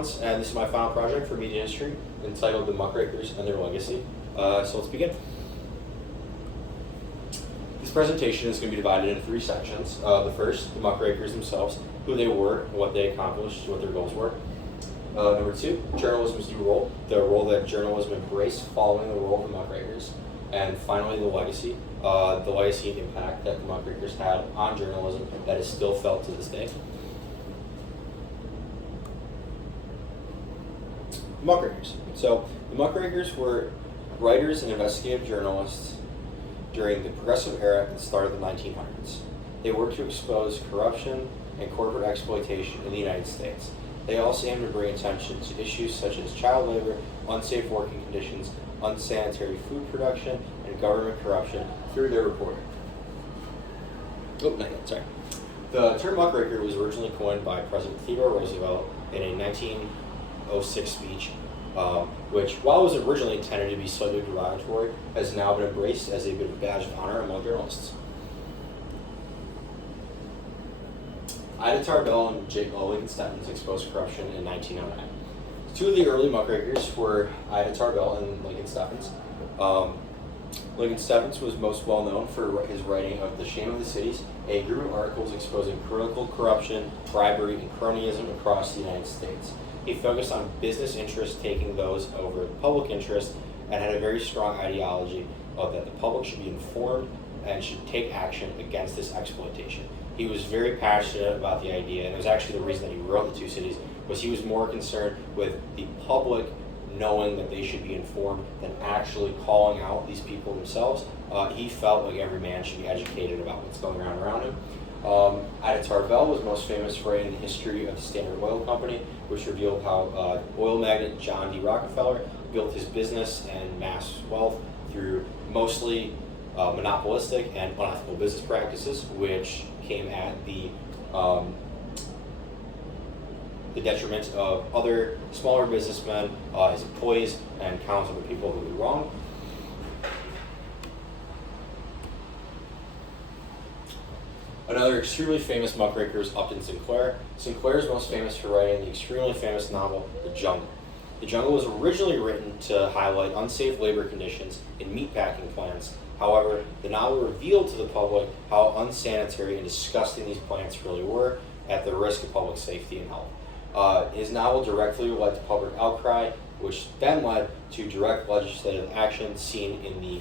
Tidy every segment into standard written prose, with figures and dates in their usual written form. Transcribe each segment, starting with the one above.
Collins, and this is my final project for media history entitled The Muckrakers and Their Legacy. So let's begin. This presentation is going to be divided into 3 sections. The first, the Muckrakers themselves, who they were, what they accomplished, what their goals were. Number 2, journalism's new role, the role that journalism embraced following the role of the Muckrakers. And finally, the legacy and impact that the Muckrakers had on journalism that is still felt to this day. Muckrakers. So the Muckrakers were writers and investigative journalists during the Progressive Era at the start of the 1900s. They worked to expose corruption and corporate exploitation in the United States. They also aimed to bring attention to issues such as child labor, unsafe working conditions, unsanitary food production, and government corruption through their reporting. Oh, not yet, sorry. The term muckraker was originally coined by President Theodore Roosevelt in a 1906 speech, which, while it was originally intended to be slightly derogatory, has now been embraced as a bit of a badge of honor among journalists. Ida Tarbell and Lincoln Steffens exposed corruption in 1909. 2 of the early muckrakers were Ida Tarbell and Lincoln Steffens. Lincoln Steffens was most well known for his writing of The Shame of the Cities, a group of articles exposing political corruption, bribery, and cronyism across the United States. He focused on business interests taking those over public interest and had a very strong ideology of that the public should be informed and should take action against this exploitation. He was very passionate about the idea, and it was actually the reason that he wrote The Two Cities, was he was more concerned with the public knowing that they should be informed than actually calling out these people themselves. He felt like every man should be educated about what's going on around him. Ida Tarbell was most famous for writing the history of the Standard Oil Company, which revealed how oil magnate John D. Rockefeller built his business and mass wealth through mostly monopolistic and unethical business practices, which came at the detriment of other smaller businessmen, his employees, and countless other people who were wrong. Another extremely famous muckraker is Upton Sinclair. Sinclair is most famous for writing the extremely famous novel, The Jungle. The Jungle was originally written to highlight unsafe labor conditions in meatpacking plants. However, the novel revealed to the public how unsanitary and disgusting these plants really were at the risk of public safety and health. His novel directly led to public outcry, which then led to direct legislative action seen in the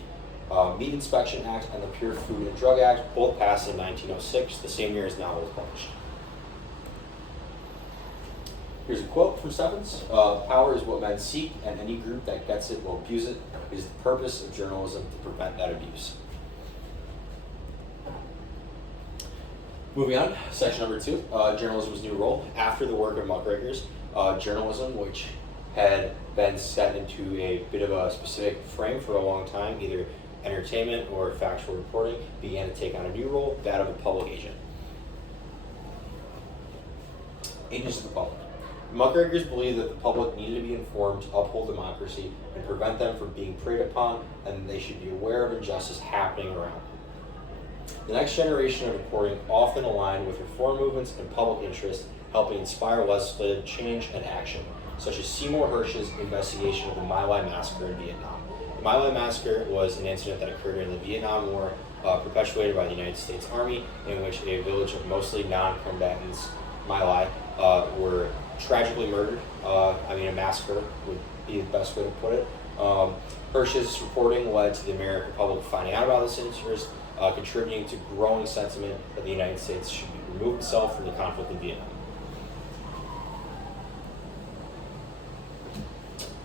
Meat Inspection Act and the Pure Food and Drug Act, both passed in 1906, the same year his novel was published. Here's a quote from Steffens. Power is what men seek, and any group that gets it will abuse it. It is the purpose of journalism to prevent that abuse. Moving on, section number 2, journalism's new role. After the work of muckrakers, journalism, which had been set into a bit of a specific frame for a long time, either entertainment or factual reporting, began to take on a new role, that of a public agent. Agents of the public. Muckrakers believed that the public needed to be informed to uphold democracy and prevent them from being preyed upon, and they should be aware of injustice happening around them. The next generation of reporting often aligned with reform movements and public interest, helping inspire legislative change and action, such as Seymour Hersh's investigation of the My Lai Massacre in Vietnam. The My Lai Massacre was an incident that occurred in the Vietnam War, perpetuated by the United States Army, in which a village of mostly non-combatants, My Lai, were tragically murdered. A massacre would be the best way to put it. Hersh's reporting led to the American public finding out about this incident, contributing to growing sentiment that the United States should remove itself from the conflict in Vietnam.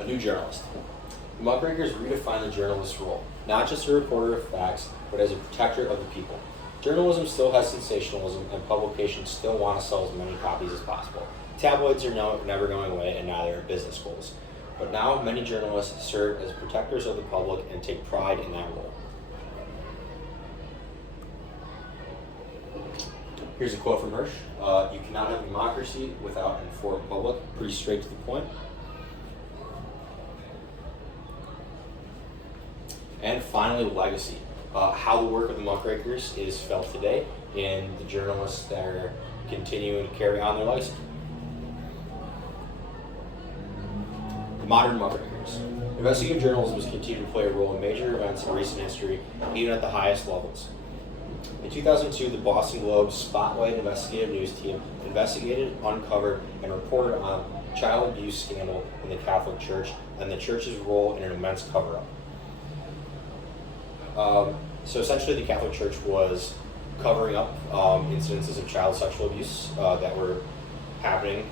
A new journalist. The muckrakers redefined the journalist's role, not just a reporter of facts, but as a protector of the people. Journalism still has sensationalism, and publications still want to sell as many copies as possible. Tabloids are never going away, and neither are business goals. But now, many journalists serve as protectors of the public and take pride in that role. Here's a quote from Hirsch. You cannot have democracy without an informed public. Pretty straight to the point. And finally, legacy. How the work of the muckrakers is felt today in the journalists that are continuing to carry on their legacy. Modern muckrakers. Investigative journalism has continued to play a role in major events in recent history, even at the highest levels. In 2002, the Boston Globe Spotlight investigative news team investigated, uncovered, and reported on child abuse scandal in the Catholic Church and the church's role in an immense cover-up. So essentially, the Catholic Church was covering up incidences of child sexual abuse that were happening,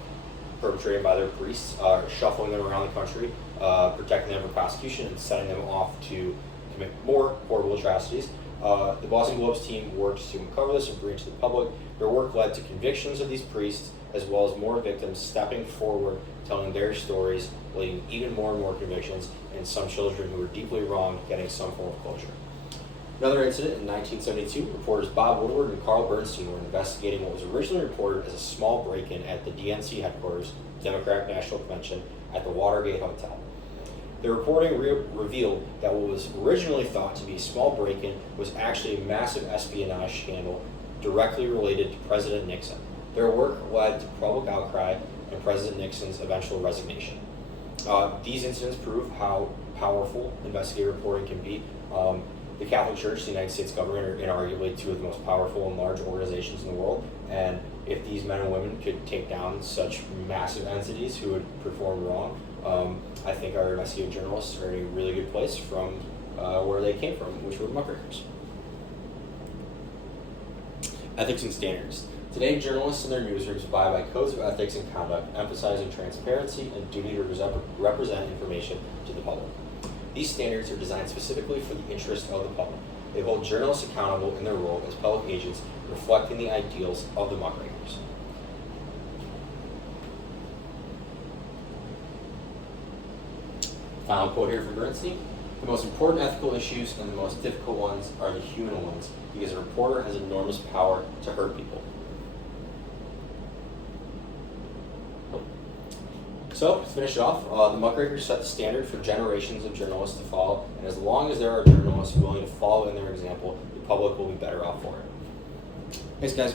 perpetrated by their priests, shuffling them around the country, protecting them from prosecution, and setting them off to commit more horrible atrocities. The Boston Globe's team worked to uncover this and bring it to the public. Their work led to convictions of these priests, as well as more victims stepping forward, telling their stories, leading even more and more convictions, and some children who were deeply wronged getting some form of closure. Another incident in 1972, reporters Bob Woodward and Carl Bernstein were investigating what was originally reported as a small break-in at the DNC headquarters, Democratic National Convention, at the Watergate Hotel. The reporting revealed that what was originally thought to be a small break-in was actually a massive espionage scandal directly related to President Nixon. Their work led to public outcry and President Nixon's eventual resignation. These incidents prove how powerful investigative reporting can be. The Catholic Church, the United States government are inarguably two of the most powerful and large organizations in the world, and if these men and women could take down such massive entities who would perform wrong, I think our investigative journalists are in a really good place from where they came from, which were muckrakers. Ethics and standards. Today, journalists and their newsrooms abide by codes of ethics and conduct, emphasizing transparency and duty to represent information to the public. These standards are designed specifically for the interest of the public. They hold journalists accountable in their role as public agents, reflecting the ideals of the muckrakers. Final quote here from Bernstein. The most important ethical issues and the most difficult ones are the human ones, because a reporter has enormous power to hurt people. So, to finish it off, the muckrakers set the standard for generations of journalists to follow, and as long as there are journalists willing to follow in their example, the public will be better off for it. Thanks, guys.